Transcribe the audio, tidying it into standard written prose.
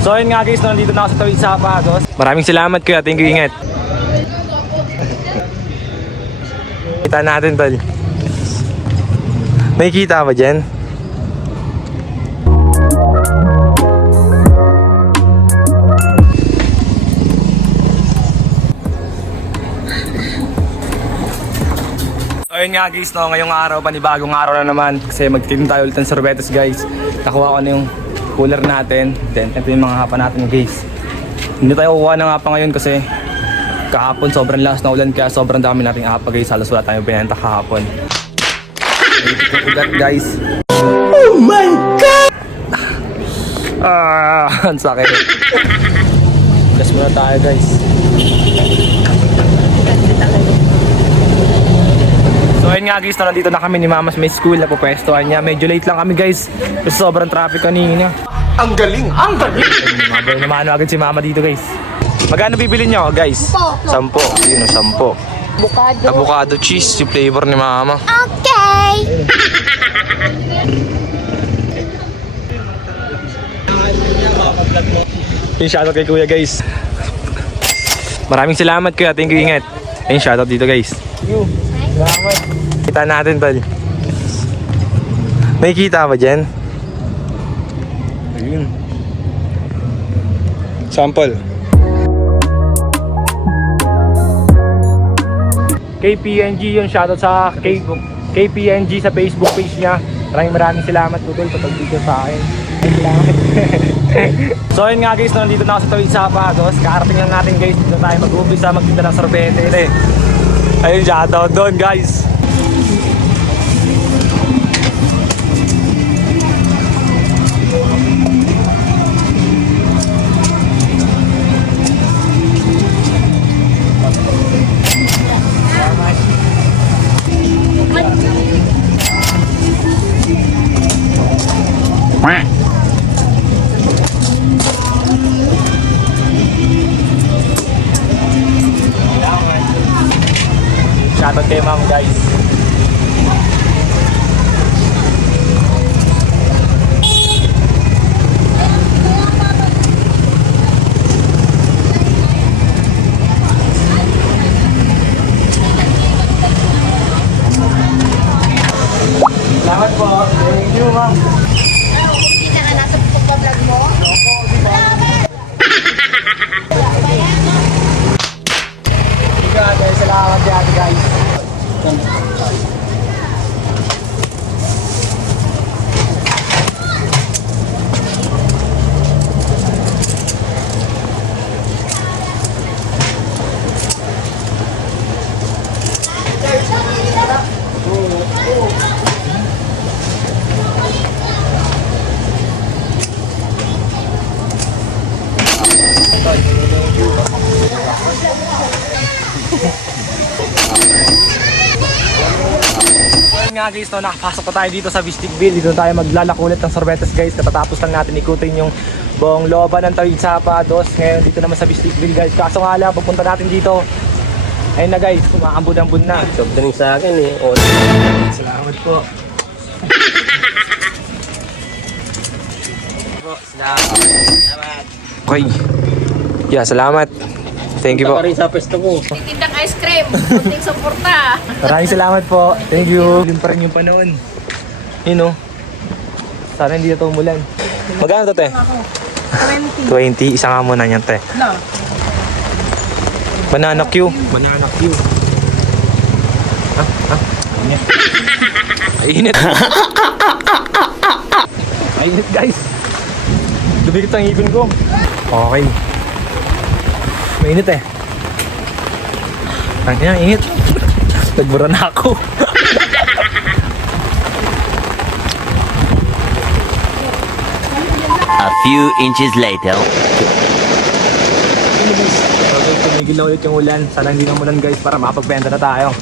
So yun nga guys, nandito na ako sa Tawid Sapatos. Maraming salamat kuya, thank you, ingat. Kita natin tol. May kita ba dyan? Ayun nga guys, no, ngayong araw, panibagong araw na naman. Kasi magtitim tayo ulit ng sorbetes guys. Nakuha ko na yung cooler natin. Then ito yung mga hapa natin guys. Hindi tayo kukuha ng hapa ngayon kasi kahapon sobrang lakas na ulan. Kaya sobrang dami nating hapa guys. Halos wala tayong pinenta kahapon. Ugat guys. Oh my God! Ang sakit. Gas muna tayo guys. So ayun nga guys, nandito na kami ni Mama sa may school na pupwestuhan niya. Medyo late lang kami guys kasi sobrang traffic kanina. Ang galing! Ang galing! Mabay naman agad si Mama dito guys. Magkano bibili niyo guys? 10. Yun o, 10. Avocado cheese, yung flavor ni Mama. Okay. Yung shoutout kay Kuya guys. Maraming salamat Kuya, thank you, ingat. Ayun, shoutout dito guys. Salamat. Kita natin tol. May kita ba dyan? Ayun. Sample. KPNG yung shoutout sa KPNG sa Facebook page niya. Maraming salamat po tol sa pag-video sa akin. Salamat. So yun nga guys, nandito na ako sa Tawid Sapatos. Kaarating lang natin guys, dito tayo mag-umpisa magtinda ng sorbete. Ayun, shoutout doon guys. Shoutout kay Ma'am guys. Salamat po. Thank you, Ma'am. Hindi na nasa pagbablog mo? Salamat dyan guys. Nga guys, no, nakapasok pa tayo dito sa Vistikville. Dito tayo maglalak ulit ng sorbetes guys. Katatapos lang natin ikutin yung buong looban ng Tawid Sapatos. Ngayon dito naman sa Vistikville guys. Kaso nga lang, pagpunta natin dito, ayun na guys, kumaambun-ambun na. Sob din sa akin eh. All. Salamat po. Salamat. Okay. Yeah, salamat. Thank you po. Punta ka rin sa pesto ko. Titindang ice cream. Kunting suporta. Maraming salamat po. Thank you. Yun pa rin yung panahon. Yun o. Sana hindi na ito umulan. Magkano ito, te? 20. 20. Isa nga muna niyan, te. No. Banana Q. Banana Q. Ha? Ha? Init. Init guys. Dumikit ang ipin ko. Okay. Mainit eh. Ang init. Nagbura na ako. A few inches later. Okay, tumigil na ulit yung ulan. Sana hindi na umulan guys para makapagbenta na tayo.